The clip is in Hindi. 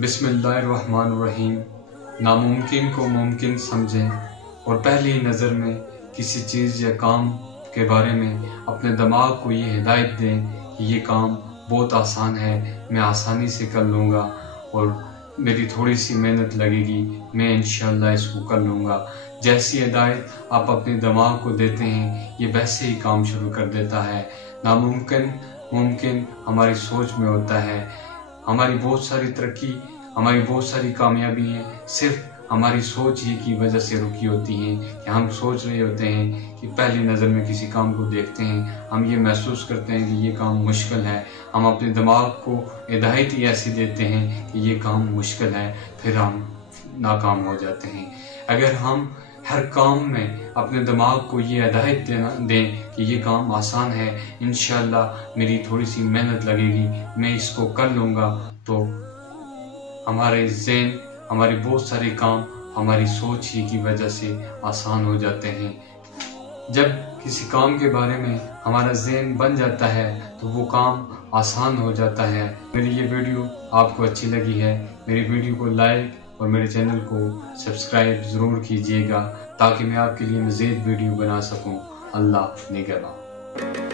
बिस्मिल्लाहिर्रहमानिर्रहीम। नामुमकिन को मुमकिन समझें और पहली नज़र में किसी चीज़ या काम के बारे में अपने दिमाग को ये हिदायत दें कि ये काम बहुत आसान है, मैं आसानी से कर लूँगा और मेरी थोड़ी सी मेहनत लगेगी, मैं इंशाअल्लाह इसको कर लूँगा। जैसी हिदायत आप अपने दिमाग को देते हैं ये वैसे ही काम शुरू कर देता है। नामुमकिन मुमकिन हमारी सोच में होता है। हमारी बहुत सारी तरक्की, हमारी बहुत सारी कामयाबियाँ सिर्फ हमारी सोच ही की वजह से रुकी होती हैं कि हम सोच रहे होते हैं कि पहली नज़र में किसी काम को देखते हैं, हम ये महसूस करते हैं कि ये काम मुश्किल है, हम अपने दिमाग को हिदायत ही ऐसी देते हैं कि ये काम मुश्किल है, फिर हम नाकाम हो जाते हैं। अगर हम हर काम में अपने दिमाग को ये हिदायत दें कि ये काम आसान है, इंशाअल्लाह मेरी थोड़ी सी मेहनत लगेगी, मैं इसको कर लूँगा, तो हमारे ज़हन, हमारे बहुत सारे काम हमारी सोच ही की वजह से आसान हो जाते हैं। जब किसी काम के बारे में हमारा ज़हन बन जाता है तो वो काम आसान हो जाता है। मेरी ये वीडियो आपको अच्छी लगी है, मेरी वीडियो को लाइक और मेरे चैनल को सब्सक्राइब ज़रूर कीजिएगा ताकि मैं आपके लिए मज़ीद वीडियो बना सकूं। अल्लाह निगहबान।